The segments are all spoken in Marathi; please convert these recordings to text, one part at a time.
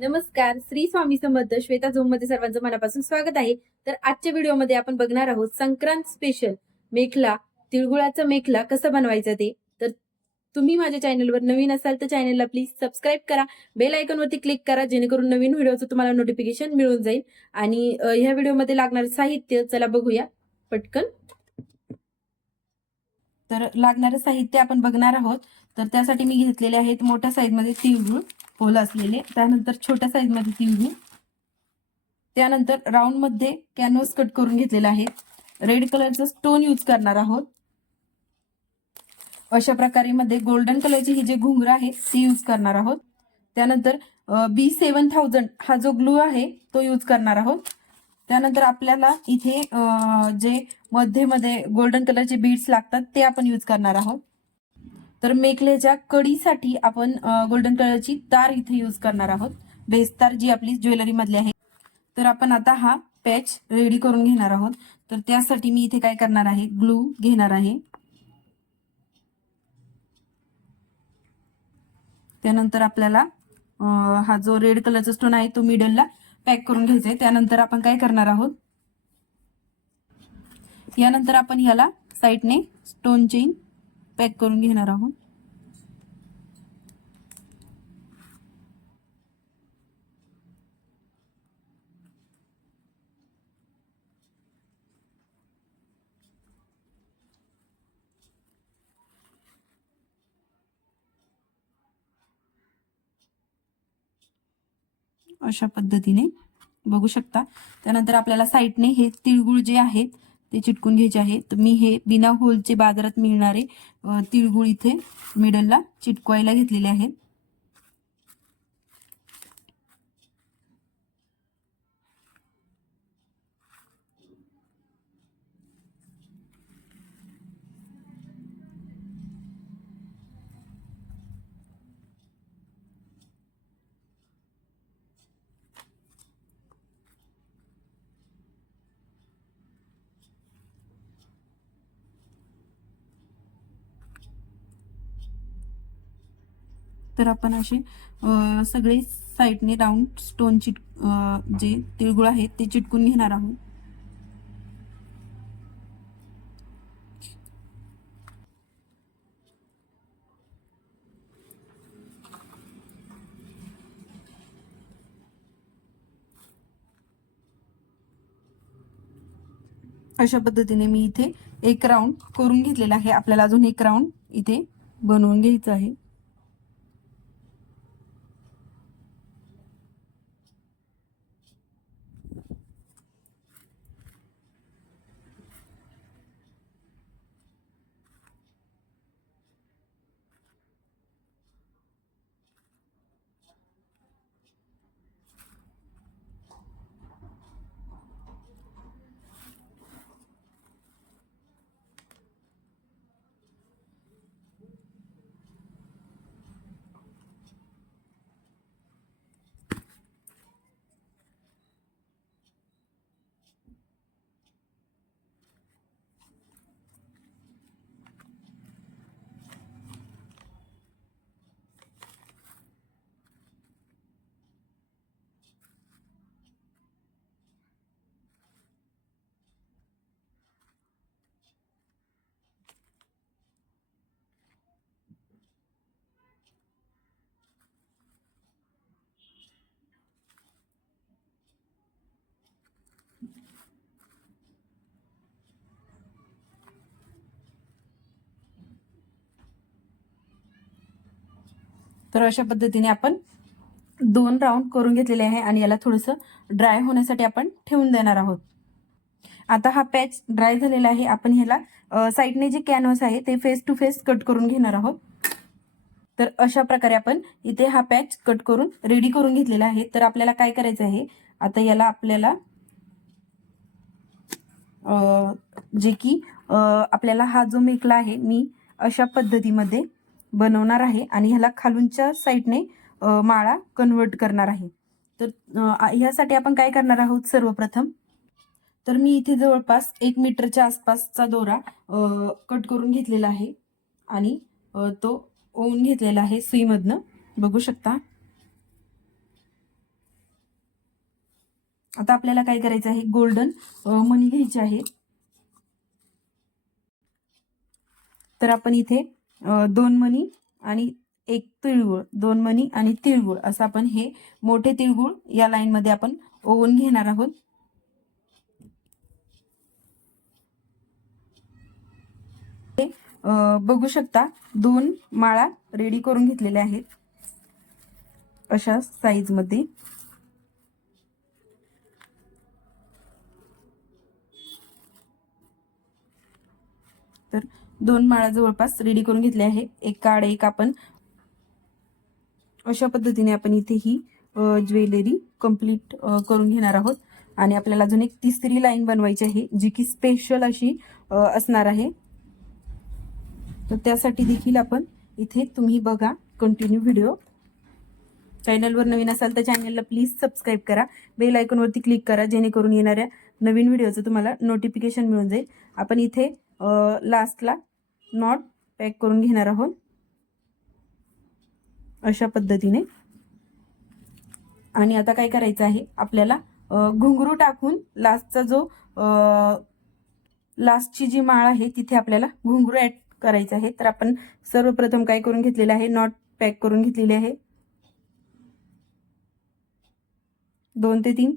नमस्कार, श्री स्वामी समर्थ. श्वेता झोम मध्ये सर्वांचं मनापासून स्वागत आहे. तर आजच्या व्हिडिओमध्ये आपण बघणार आहोत संक्रांत स्पेशल मेखला, तिळगुळाचा मेखला कसा बनवायचा ते. तर तुम्ही माझ्या चॅनलवर नवीन असाल तर चॅनलला प्लीज सबस्क्राईब करा, बेल आयकॉनवरती क्लिक करा, जेणेकरून नवीन व्हिडिओचं तुम्हाला नोटिफिकेशन मिळून जाईल. आणि ह्या व्हिडिओमध्ये लागणारं साहित्य चला बघूया पटकन. तर लागणारं साहित्य आपण बघणार आहोत. तर त्यासाठी मी घेतलेले आहेत मोठ्या साईजमध्ये तिळगुळ ओला असलेले, त्यानंतर छोट्या साईजमध्ये तिळगुळ, त्यानंतर राऊंड मध्ये कॅनव्हास कट करून घेतलेला आहे. रेड कलरचं स्टोन यूज करणार आहोत. अशा प्रकारे मध्ये गोल्डन कलरचे हे जे घुंगर आहे ते यूज करणार आहोत. त्यानंतर B7000 हा जो ग्लू आहे तो यूज करणार आहोत. त्यानंतर आपल्याला इथे जे मध्ये गोल्डन कलरचे बीड्स लागतात ते आपण यूज करणार आहोत. तर मेखलेच्या कडीसाठी आपण गोल्डन कलरची तार इथे यूज करणार आहोत, बेस तार जी आपली ज्वेलरी मधली आहे. तर आपण आता हा पॅच रेडी करून घेणार आहोत. तर त्यासाठी मी इथे काय करणार आहे, ग्लू घेणार आहे. त्यानंतर आपल्याला हा जो रेड कलरचा स्टोन आहे तो मिडलला पॅक करून घ्यायचा आहे. त्यानंतर आपण काय करणार आहोत, यानंतर आपण याला साईडने स्टोन चेन पॅक करून घेणार आहोत. अशा पद्धतीने बघू शकता. त्यानंतर आपल्याला साईडने हे तिळगुळ जे आहेत ते चिटकून घ्यायचे आहे. तर मी हे बिना होलचे बाजारात मिळणारे तिळगुळ इथे मिडलला चिटकवायला घेतलेले आहेत. तर आपण असे सगळे साईडने राऊंड स्टोन जे तिळगुळ आहेत ते चिटकून घेणार आहोत. अशा पद्धतीने मी इथे एक राऊंड करून घेतलेला आहे. आपल्याला अजून एक राऊंड इथे बनवून घ्यायचं आहे. तर अशा पद्धतीने आपण 2 राऊंड करून घेतलेले आहे आणि याला थोडंसं ड्राय होण्यासाठी आपण ठेवून देणार आहोत. आता हा पॅच ड्राय झालेला आहे. आपण ह्याला साईडने जे कॅनव्हास आहे ते फेस टू फेस कट करून घेणार आहोत. तर अशा प्रकारे आपण इथे हा पॅच कट करून रेडी करून घेतलेला आहे. तर आपल्याला काय करायचं आहे, आता याला आपल्याला जे की आपल्याला हा जो मेखला आहे मी अशा पद्धतीमध्ये बनवणार आहे आणि ह्याला खालूनच्या साईडने माळा कन्वर्ट करणार आहे. तर ह्यासाठी आपण काय करणार आहोत, सर्वप्रथम तर मी इथे जवळपास 1 मीटरच्या आसपासचा दोरा कट करून घेतलेला आहे आणि तो ओवून घेतलेला आहे सुईमधनं, बघू शकता. आता आपल्याला काय करायचं आहे, गोल्डन मणी घ्यायचे आहे. तर आपण इथे 2 मणी आणि 1 तिळगुळ, 2 मणी आणि तिळगुळ असं आपण हे मोठे तिळगुळ या लाईन मध्ये आपण ओवून घेणार आहोत. बघू शकता 2 माळा रेडी करून घेतलेल्या आहेत अशा साईज मध्ये. तर 2 माळा जवळपास रेडी करून घेतले आहे. एक आड एक आपण अशा पद्धतीने आपण इथे ही ज्वेलरी कंप्लीट करून घेणार आहोत. आणि आपल्याला अजून एक तिसरी लाईन बनवायची आहे जी की स्पेशल अशी असणार आहे. तर त्यासाठी देखील आपण इथे तुम्ही बघा कंटिन्यू व्हिडिओ. चॅनलवर नवीन असाल तर चॅनलला प्लीज सबस्क्राईब करा, बेल आयकॉनवरती क्लिक करा जेणेकरून येणाऱ्या नवीन व्हिडिओचं तुम्हाला नोटिफिकेशन मिळून जाईल. आपण इथे लास्टला नॉट पॅक करून घेणार आहोत अशा पद्धतीने. आणि आता काय करायचं आहे, आपल्याला घुंगरू टाकून लास्टचा जो लास्टची जी माळ आहे तिथे आपल्याला घुंगरू ऍड करायचं आहे. तर आपण सर्वप्रथम काय करून घेतलेलं आहे, नॉट पॅक करून घेतलेले आहे. 2 ते 3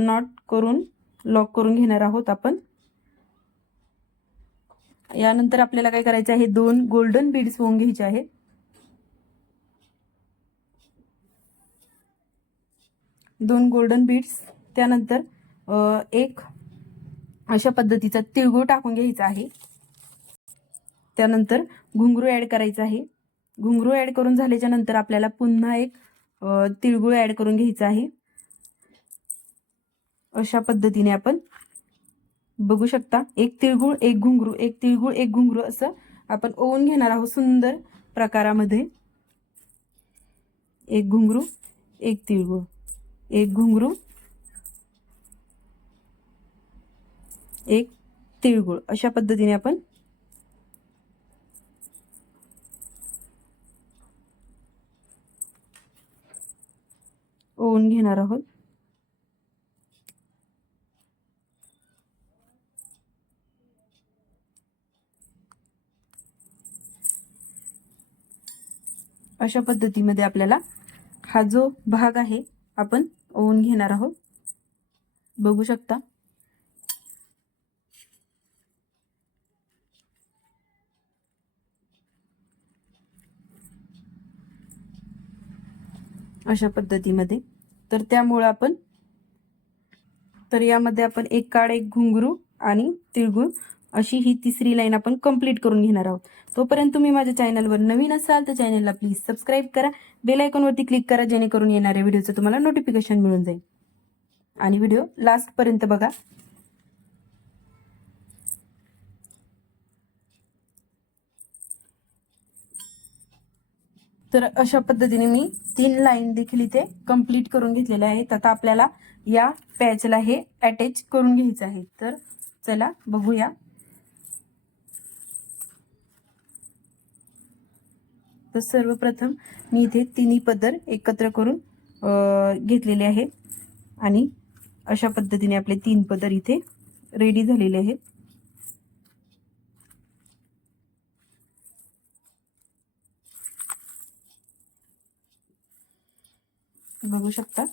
नॉट करून लॉक करून घेणार आहोत आपण. यानंतर आपल्याला काय करायचं आहे, 2 गोल्डन बीड्स होऊन घ्यायचे आहेत. 2 गोल्डन बीड्स. त्यानंतर एक अशा पद्धतीचा तिळगुळ टाकून घ्यायचा आहे. त्यानंतर घुंगरू ऍड करायचा आहे. घुंगरू ऍड करून झाल्याच्या नंतर आपल्याला पुन्हा एक तिळगुळ ऍड करून घ्यायचा आहे. अशा पद्धतीने आपण बघू शकता, एक तिळगुळ एक घुंगरू, एक तिळगुळ एक घुंगरू असं आपण ओवून घेणार आहोत सुंदर प्रकारामध्ये. एक घुंगरू एक तिळगुळ, एक घुंगरू एक तिळगुळ अशा पद्धतीने आपण ओवून घेणार आहोत. अशा पद्धतीमध्ये आपल्याला हा जो भाग आहे आपण ओवून घेणार आहोत. बघू शकता अशा पद्धतीमध्ये. तर त्यामुळे आपण यामध्ये आपण एक काड एक घुंगरू आणि तिळगुळ अशी ही तिसरी लाईन आपण कंप्लीट करून घेणार आहोत. तोपर्यंत तुम्ही माझ्या चॅनलवर नवीन असाल तर चॅनलला प्लीज सबस्क्राईब करा, बेल आयकॉनवरती क्लिक करा जेणेकरून येणाऱ्या व्हिडिओचं तुम्हाला नोटिफिकेशन मिळून जाईल. आणि व्हिडिओ लास्ट पर्यंत बघा. तर अशा पद्धतीने मी 3 लाईन देखील इथे कंप्लीट करून घेतलेल्या आहेत. आता आपल्याला या पॅचला हे अटॅच करून घ्यायचं आहे. तर चला बघूया. तर सर्वप्रथम मी इथे तिन्ही पदर एकत्र करून घेतलेले आहेत आणि अशा पद्धतीने आपले 3 पदर इथे रेडी झालेले आहेत. बघू शकता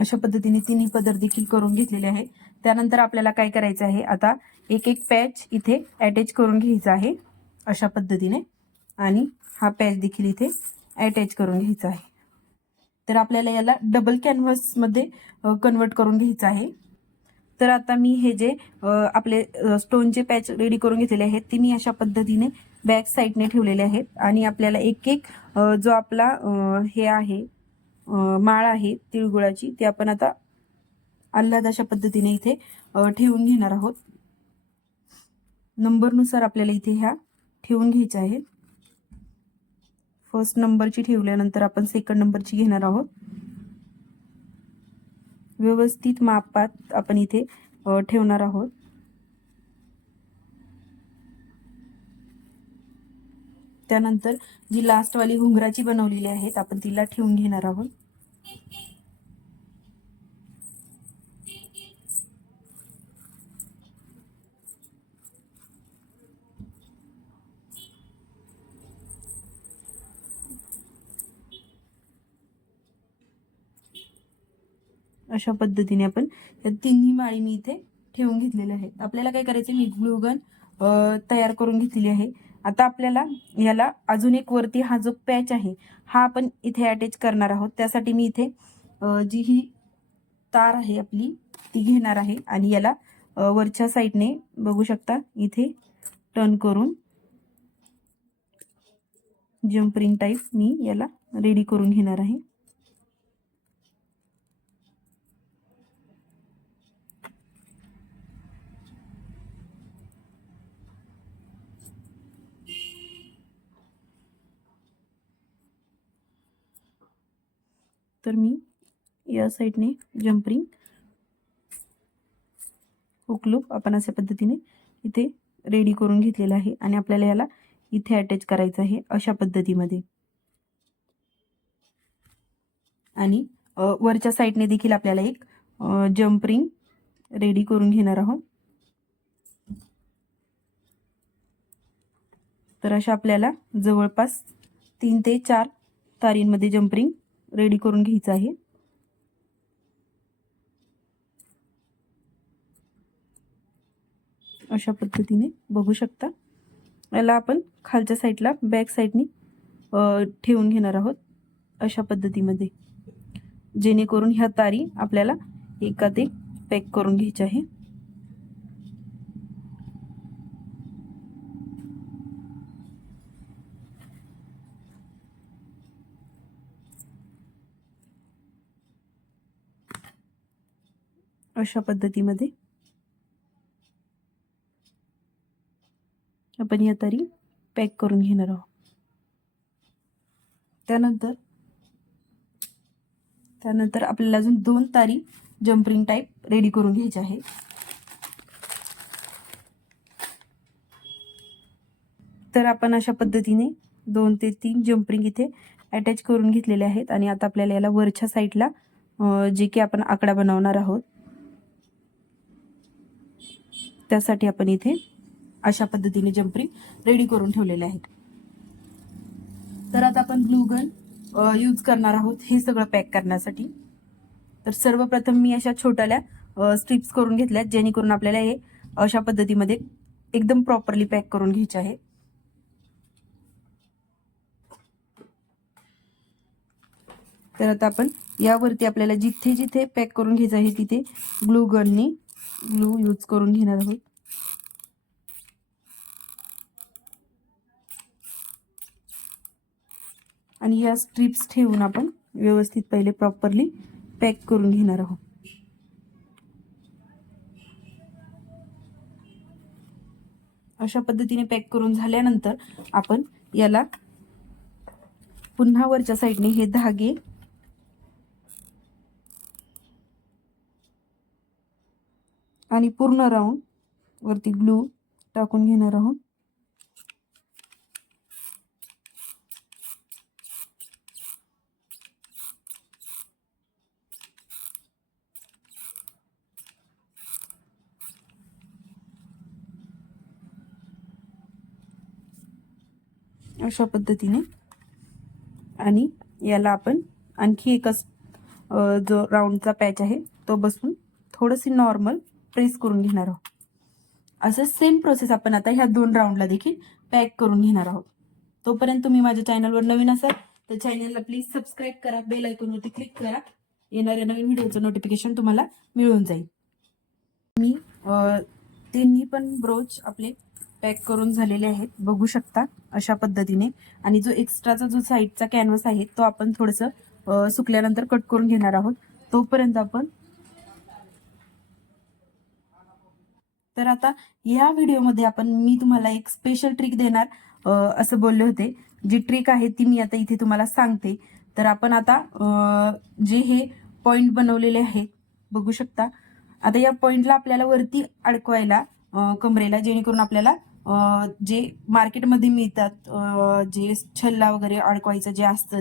अशा पद्धतीने तिन्ही पदर देखील करून घेतलेले आहे. त्यानंतर आपल्याला काय करायचं आहे, आता एक एक पॅच इथे अटॅच करून घ्यायचा आहे अशा पद्धतीने. आणि हा पॅच देखील इथे अटॅच करून घ्यायचा आहे. तर आपल्याला याला डबल कॅनव्हास मध्ये कन्वर्ट करून घ्यायचं आहे. तर आता मी हे जे आपले स्टोनचे पॅच रेडी करून घेतलेले आहेत ते मी अशा पद्धतीने बॅक साईडने ठेवलेले आहेत. आणि आपल्याला एक एक जो आपला हे आहे माळ आहे तिळगुळाची ती आपण आता आल्हाद अशा पद्धतीने इथे ठेवून घेणार आहोत. नंबरनुसार आपल्याला इथे ह्या ठेवून घ्यायच्या आहेत. फर्स्ट नंबरची ठेवल्यानंतर आपण सेकंड नंबरची घेणार आहोत. व्यवस्थित मापात आपण इथे ठेवणार आहोत. त्यानंतर जी लास्ट वाली घुंगराची बनवलेली आहेत आपण तिला ठेवून घेणार आहोत. अशा पद्धतीने आपण या तिन्ही माळी मी इथे ठेवून घेतलेल्या आहेत. आपल्याला काय करायचं, मी ग्लू गन तयार करून घेतलेली आहे. आता आपल्याला याला अजून एक वरती हा जो पॅच आहे हा आपण इथे अटॅच करणार आहोत. त्यासाठी मी इथे जी ही तार आहे आपली ती घेणार आहे आणि याला वरच्या साईडने बघू शकता इथे टर्न करून जम्परिंग टाईप मी याला रेडी करून घेणार आहे. तर मी या साईडने जम्परिंग हुक लूप आपण अशा पद्धतीने इथे रेडी करून घेतलेला आहे आणि आपल्याला याला इथे अटॅच करायचं आहे अशा पद्धतीमध्ये. आणि वरच्या साईडने देखील आपल्याला एक जम्परिंग रेडी करून घेणार आहोत. तर अशा आपल्याला जवळपास 3 ते 4 तारींमध्ये जम्परिंग रेडी करून घ्यायचं आहे. अशा पद्धतीने बघू शकता. याला आपण खालच्या साईडला बॅक साईडनी ठेवून घेणार आहोत अशा पद्धतीमध्ये, जेणेकरून ह्या तारी आपल्याला एकात एक पॅक करून घ्यायचे आहे. अशा पद्धतीमध्ये आपण या तारी पॅक करून घेणार आहोत. त्यानंतर आपल्याला अजून 2 तारी जम्परिंग टाईप रेडी करून घ्यायचे आहे. तर आपण अशा पद्धतीने 2 ते 3 जम्परिंग इथे अटॅच करून घेतलेले आहेत आणि आता आपल्याला याला वरच्या साईडला जे की आपण आकडा बनवणार आहोत त्यासाठी आपण इथे अशा पद्धतीने जम्परिंग रेडी करून ठेवलेले आहेत. तर आता आपण ग्लू गन यूज करणार आहोत हे सगळं पॅक करण्यासाठी. तर सर्वप्रथम मी अशा छोट्याल्या स्ट्रिप्स करून घेतल्यात, जेणेकरून आपल्याला हे अशा पद्धतीमध्ये एकदम प्रॉपरली पॅक करून घ्यायचे आहे. तर आता आपण यावरती आपल्याला जिथे जिथे पॅक करून घ्यायचं आहे तिथे ग्लू गननी ग्लू यूज करून घेणार आहोत. आणि या स्ट्रिप्स ठेवून आपण व्यवस्थित पहिले प्रॉपरली पॅक करून घेणार आहोत. अशा पद्धतीने पॅक करून झाल्यानंतर आपण याला पुन्हा वरच्या साईडने हे धागे आणि पूर्ण राऊंड वरती ग्लू टाकून घेणार आहोत. अशा पद्धतीने आणि याला आपण आणखी एकच जो राऊंडचा पॅच आहे तो बसून थोडीशी नॉर्मल प्रेस करून घेणार आहोत. असं सेम प्रोसेस आपण आता ह्या 2 राऊंडला देखील पॅक करून घेणार आहोत. तोपर्यंत तुम्ही माझ्या चॅनलवर नवीन असाल तर चॅनलला प्लीज सबस्क्राईब करा, बेल आयकॉनवरती क्लिक करा, येणाऱ्या नवीन व्हिडिओचं नोटिफिकेशन तुम्हाला मिळून जाईल. मी तिन्ही पण ब्रोच आपले पॅक करून झालेले आहेत बघू शकता अशा पद्धतीने. आणि जो एक्स्ट्राचा जो साईडचा कॅनव्हास आहे तो आपण थोडंसं सुकल्यानंतर कट करून घेणार आहोत. तोपर्यंत आपण तर आता या व्हिडिओमध्ये मी तुम्हाला एक स्पेशल ट्रिक देणार असं बोलले होते. जी ट्रिक आहे ती मी आता इथे तुम्हाला सांगते. तर आपण आता जे हे पॉइंट बनवलेले आहेत बघू शकता. आता या पॉइंटला आपल्याला वरती अडकवायला कमरेला, जेणेकरून आपल्याला जे मार्केटमध्ये मिळतात जे छल्ला वगैरे अडकवायचं जे असतं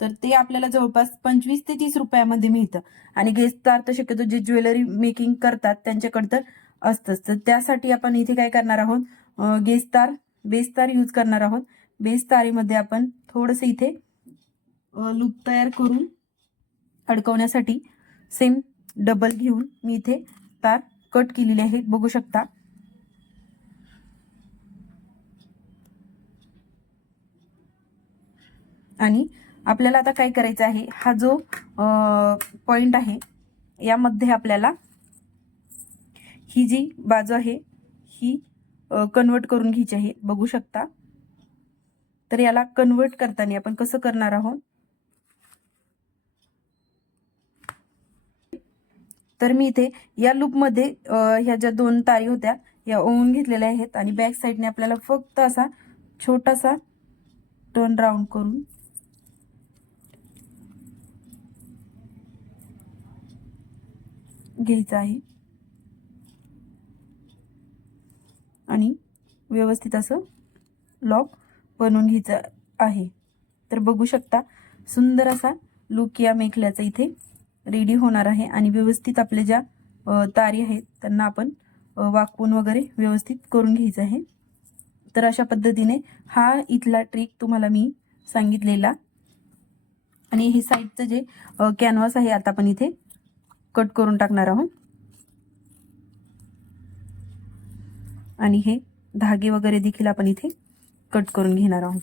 तर ते आपल्याला जवळपास 25 ते 30 रुपयामध्ये मिळतं. आणि गेस्तार तर शक्यतो जे ज्वेलरी मेकिंग करतात त्यांच्याकडे तर असतंच. तर त्यासाठी आपण इथे काय करणार आहोत, बेस्तार यूज करणार आहोत. बेस्तारीमध्ये आपण थोडंसं इथे लूप तयार करून अडकवण्यासाठी सेम डबल घेऊन मी इथे तार कट केलेले आहे, बघू शकता. आणि आपल्याला आता काय करायचं आहे, हा जो पॉइंट आहे यामध्ये आपल्याला ही जी बाजू आहे ही कन्वर्ट करून घ्यायची आहे, बघू शकता. तर याला कन्वर्ट करताना आपण कसं करणार आहोत, तर मी इथे या लूपमध्ये ह्या ज्या 2 तारी होत्या या ओवून घेतलेल्या आहेत आणि बॅक साईडने आपल्याला फक्त असा छोटासा टर्न राऊंड करून घ्यायचा आहे आणि व्यवस्थित असं लॉक बनवून घ्यायचं आहे. तर बघू शकता सुंदर असा लूक या मेखल्याचा इथे रेडी होणार आहे. आणि व्यवस्थित आपले ज्या तारी आहेत त्यांना आपण वाकवून वगैरे व्यवस्थित करून घ्यायचं आहे. तर अशा पद्धतीने हा इथला ट्रिक तुम्हाला मी सांगितलेला. आणि हे साईडचं जे कॅनव्हास आहे आता आपण इथे कट करून टाकणार आहोत आणि हे धागे वगैरे देखील आपण इथे कट करून घेणार आहोत.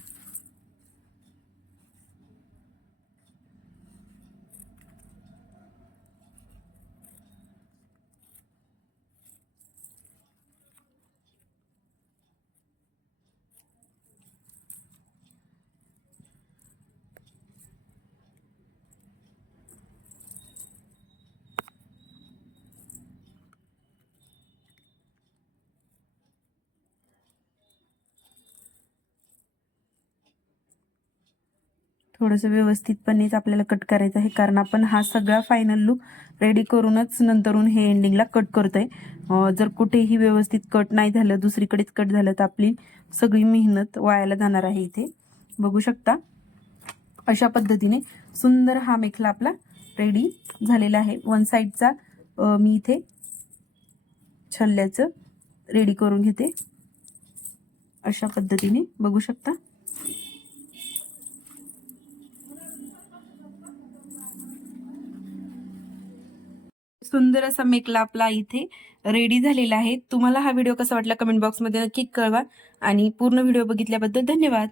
थोडंसं व्यवस्थितपणेच आपल्याला कट करायचं आहे, कारण आपण हा सगळा फायनल लुक रेडी करूनच नंतरून हे एंडिंगला कट करतोय. जर कुठेही व्यवस्थित कट नाही झालं, दुसरीकडेच कट झालं, तर आपली सगळी मेहनत वायाला जाणार आहे. इथे बघू शकता अशा पद्धतीने सुंदर हा मेखला आपला रेडी झालेला आहे. वन साईडचा मी इथे छल्ल्याचं रेडी करून घेते. अशा पद्धतीने बघू शकता. सुंदर असा मेखला आपला इथे रेडी झालेला आहे. तुम्हाला हा व्हिडिओ कसा वाटला कमेंट बॉक्समध्ये नक्की कळवा आणि पूर्ण व्हिडिओ बघितल्याबद्दल धन्यवाद.